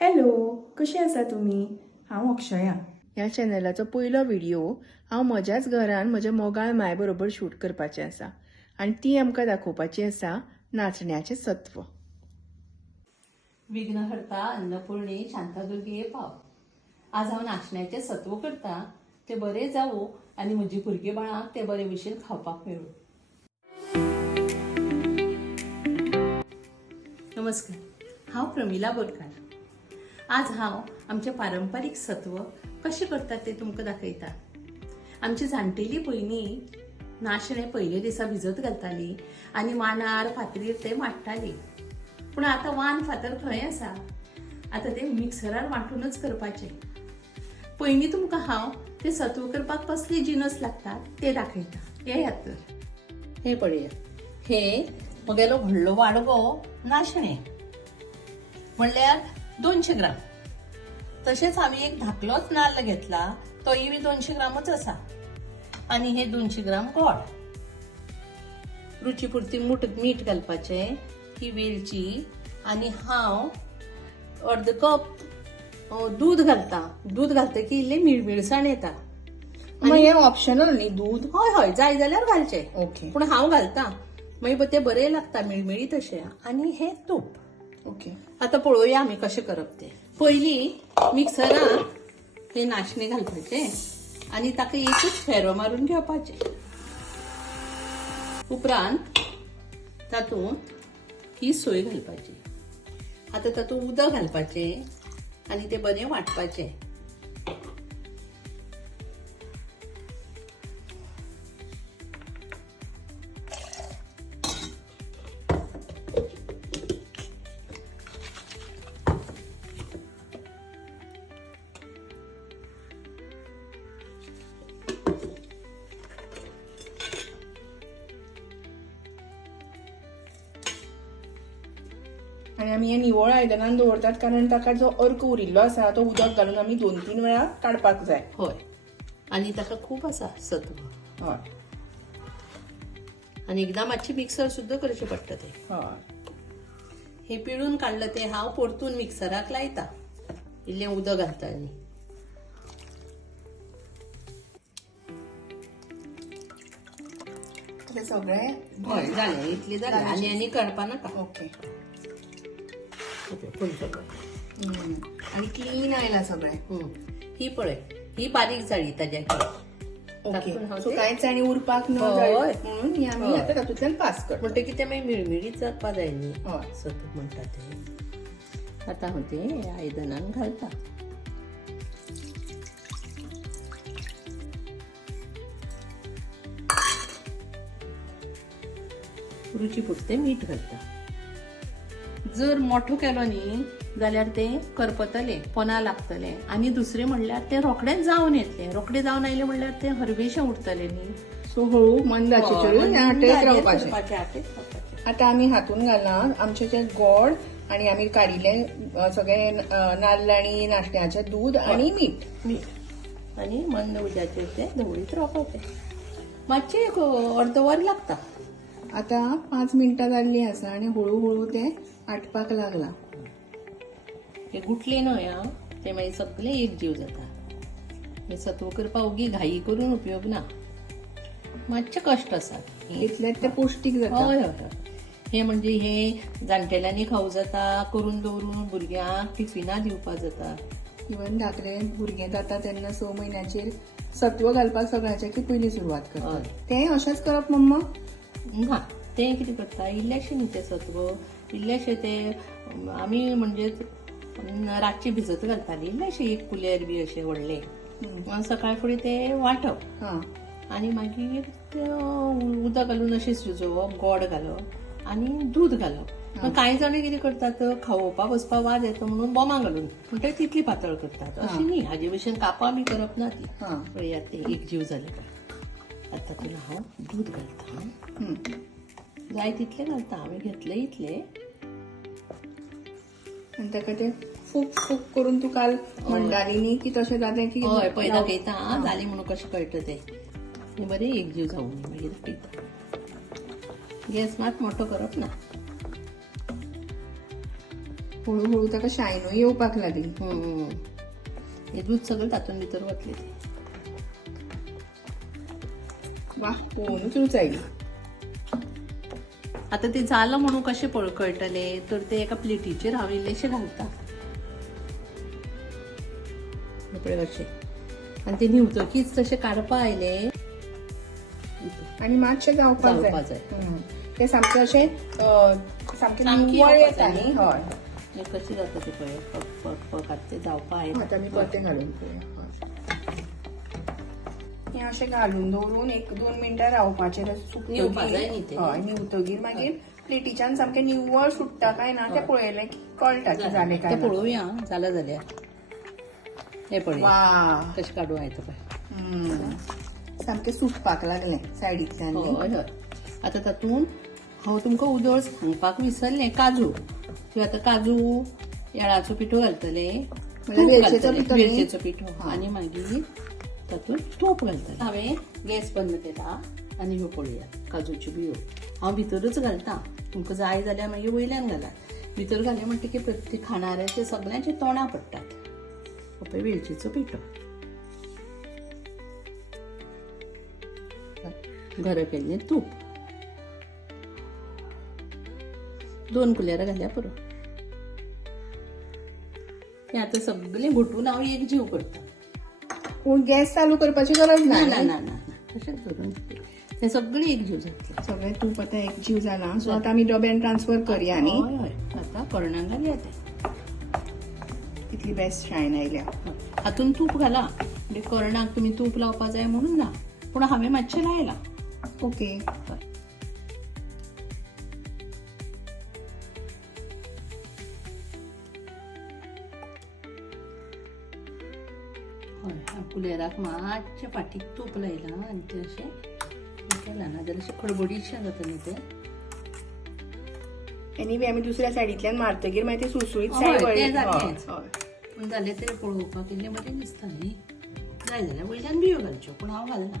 हॅलो, कशी आसा तुमी? हांव अक्षया. ह्या चॅनलाचो पयलो व्हिडिओ हांव म्हज्याच घरान म्हज्या मोगाळ माय बरोबर शूट करपाचें आसा आनी ती आमकां दाखोवपाची आसा नाचण्याचें सत्व. विघ्नहर्ता अन्नपूर्णे शांतादुर्गे पाव. आज हांव नाचण्याचें सत्व करता ते बरें जावं आनी म्हजी भुरगीं बाळांक ते बरे भशेन खावपाक मेळूं. नमस्कार, हांव प्रमिला बोरकार. आज हांव आमचें पारंपारीक सत्व कशें करतात तें तुमकां दाखयता. आमची जाणटेली पयलीं नाशणें पयले दिसा भिजत घालताली आनी वानार फातरीर ते वांट्टाली. पूण आतां वान फातर खंय आसा? आतां ते मिक्सरार वांटूनच करपाचें. पयलीं तुमकां हांव ते सत्व करपाक कसले जिनस लागतात ते दाखयता. येयात तर. हे पळया, हे म्हगेलो व्हडलो वाडगो नाशणें म्हणल्यार 200 ग्राम. तशेंच हांवें एक धाकलोच नाल्ल घेतला, तोय बी 200 ग्रामच आसा. आनी हे 200 ग्राम गोड. रुचीपुरती मीठ घालपाचें, ही वेलची आनी हांव अर्द कप दूध घालता. दूध घालतकीर इल्लें मिळमिळसाण येता. हे ऑप्शनल न्ही दूध? हय हय, जाय जाल्यार घालचें. ओके. पूण हांव घालता, मागीर ते बरें लागता मिळमिळीत अशें. आनी हे तूप. ओके. आता पळोवया आमी कशें करप ते. पयलीं मिक्सरान हे नाशणे घालपाचे आनी ताका एकच फेरो मारून घेवपाचे. उपरांत तातूंत ही सोय घालपाची. आता तातूंत उदक घालपाचें आनी ते बरें वांटपाचें. आनी आमी हे निवळ आयदनान दवरतात कारण ताका जो अर्क उरिल्लो आसा तो उदक घालून आमी 2-3 वेळा काडपाक जाय. हय. आनी ताका खूब आसा सत्व. हय आनी एकदां मातशें मिक्सर सुद्दां करचें पडटा तें. हय. हे पिळून काडलं ते हांव परतून मिक्सराक लायता. इल्लें उदक घालता आनी. ते सगळें हय जालें, इतलें जालें. आनी काडपा नाका. ओके. फूल सगळें. आनी क्लीन आयला सगळें. ही पळय, ही बारीक जाळी ताज्या. ओके. सो कांयच आनी उरपाक न हय. जाय म्हणून ही आमी आतां तातूंतल्यान पास करता. म्हणटकीर ते मागीर मिळमिळीत जावपा जाय न्ही. हय. सत्व म्हणटा ते. आतां हांव ते आयदनान घालता. रुचीपुरतें मीठ घालता. जर मोठो केलो न्ही जाल्यार ते करपतले, पोना लागतले. आनी दुसरें म्हणल्यार ते रोखडेंच जावन येतले. रोखडें जावन आयले म्हणल्यार ते हरवेशें उरतलें न्ही. सो हळू मंदाची चेडून हाटेत रावपाचें. हाटेत रावपाचें. आतां आमी हातून घालना आमचें जें गोड आनी आमी काडिल्लें सगळें नाल्ल आनी नाशण्याचें दूद आनी मीठ. आनी मंद उज्याचेर ते धवळीत रावपाचें. मातशें एक अर्द वर लागता. आतां 5 मिनटां जाल्लीं आसा आनी हळू तें आटपाक लागलां. हे गुटले न्हय आं, ते मागीर सगळे एक जीव जाता. हे सत्व करपाक ओगी घाई करून उपयोग ना. मातशें कश्ट आसात. इतलेंच तें पौश्टीक जाता. हय हय हय. हे म्हणजे हे जाणटेल्यांनी खावं जाता, करून दवरून भुरग्यांक टिफिनां दिवपाक जाता. इवन धाकले भुरगे जाता तेन्ना 6 म्हयन्याचेर सत्व घालपाक सगळ्याच्या की पयली सुरवात करता. तें अशेंच करप मम्मा? ना, तें कितें करता, इल्लेशें न्ही तें सत्व. इल्लेशें तें आमी म्हणजे रातची भिजत घालताली. इल्लेशें एक कुलेर बी अशें व्हडलें. सकाळ फुडें तें वांटप. आनी मागीर उदक घालून अशें शिजोवप, गोड घालप आनी दूध घालप. कांय जाण कितें करतात, खावोवपाक बसपाक वाज येता म्हणून बोमां घालून म्हणटा तितली पातळ करतात. अशी न्ही, हाजे भशेन कापां बी करप ना ती. पळयात ते एक जीव जाले काय. आतां तुला हांव दूध घालता. जाय तितलें घालता. हांवें घेतलें इतलें. आनी ताका तें फूक करून तूं काल म्हणटाली न्ही की तशें जालें की? हय, पळय दाखयता जालें म्हणून कशें कळटा तें. बरें एक जीव जावं मागीर दाखयता. गॅस मात मोठो करप ना. हळूहळू ताका शायनूय येवपाक लागली. हे दूध सगळं तातून भितर वतले ते. वा पळोवनूच रुचायली. आता ते जालं म्हणून कशें कळटले तर ते एका प्लेटीचेर हांव इल्लेशें घालता. पळय कशें. आनी ते न्हिवतकीच तशें काडपा आयले आणि मातशें जावपाक जाय. ते सामकें अशें सामकें निवळ येता न्ही. हय कशें जाता ते पळय पक ते जावपा आयले. आतां आमी परतें घालून पळोवया. हें अशें घालून दवरून 1-2 मिनटां रावपाचें. निवपा जाय न्ही तें. हय निवतगीर मागीर प्लेटीच्यान सामकें निवळ सुट्टा काय ना तें पळयलें की कळटा की जालें काय. तें पळोवया जालें जाल्यार. हे पळय वा कशें काडूं येता पळय. सामकें सुटपाक लागलें सायडींतल्यान. हय हय. आतां तातूंत हांव तुमकां उदळ सांगपाक विसरलें. काजू आतां काजू येळाचो पिठो घालतले. वेलचेचो पिठो आनी मागीर तातूंत तूप घालतले. हांवें गॅस बंद केला आनी ह्यो पळोवया काजूच्यो बियो. हांव भितरूच घालता. तुमकां जाय जाल्यार मागीर वयल्यान घालात. भितर घालें म्हणटकीर प्रत्येक खाणाऱ्याचे सगळ्यांचे तोंडां पडटात. पळय वेलचेचो पिठो. घरा केल्लें तूप 2 कुलेरां घाल्या पुरो. हें आतां सगळें घोटून हांव एक जीव करता. पूण गॅस चालू करपाची गरज ना. ना ना ना तशेंच धरून तें सगळें एक जीव जातलें. सगळें तूप आतां एक जीव जाला. सो आतां आमी डब्यान ट्रान्सफर करया न्ही. हय हय. आतां कर्णाक घालया तें. कितली बेस्ट शायन आयल्या. हातून तूप घाला. म्हणजे कर्णाक तुमी तूप लावपा जाय म्हणून ना. पूण हांवें मातशें लायलां. ओके. हय कुलेराक मातशें फाटीक तूप लायलां आनी तें अशें केलां ना जाल्यार अशें खडबडीतशें जाता न्ही तें. एनीवे आमी दुसऱ्या सायडींतल्यान मारतकीर मागीर ती सुळसुळीत हय, सायड तें जालेंच. हय. पूण जालें तें पळोवपाक इल्लें बरें दिसता न्ही. जाय जाल्यार वयल्यान बियो घालच्यो पूण हांव घालना.